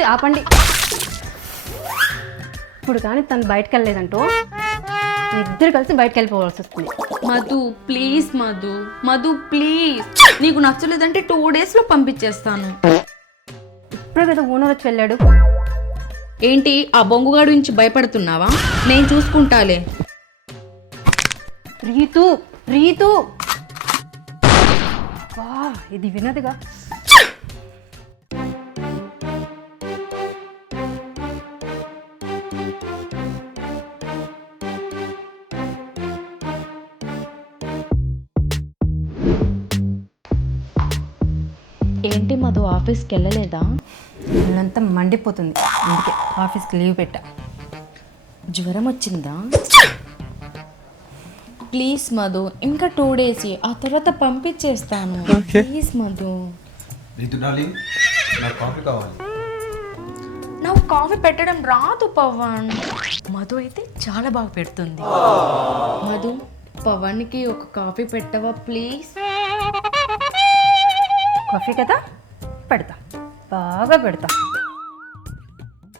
ఛీ, ఆపండి. ఇప్పుడు కానీ తను బయటకు వెళ్ళలేదంటూ ఇద్దరు కలిసి బయటకు వెళ్ళిపోవాల్సి వస్తుంది. మధు ప్లీజ్, మధు మధు ప్లీజ్, నీకు నచ్చలేదంటే 2 daysలో పంపించేస్తాను. ఇప్పుడే కదా ఓనర్ వచ్చి వెళ్ళాడు. ఏంటి ఆ బొంగుగాడు నుంచి భయపడుతున్నావా? నేను చూసుకుంటాలే. రీతు రీతు వా, ఇది వినదుగా. ఏంటి మధు ఆఫీస్కి వెళ్ళలేదా? వాళ్ళంతా మండిపోతుంది, అందుకే ఆఫీస్కి లీవ్ పెట్టా. జ్వరం వచ్చిందా? ప్లీజ్ మధు, ఇంకా 2 days, ఆ తర్వాత పంపించేస్తాను. ప్లీజ్ మధు. నాకు కాఫీ పెట్టడం రాదు పవన్. మధు అయితే చాలా బాగా పెడుతుంది. మధు, పవన్కి ఒక కాఫీ పెట్టవా ప్లీజ్? కాఫీ కదా, పెడతా, బాగా పెడతా.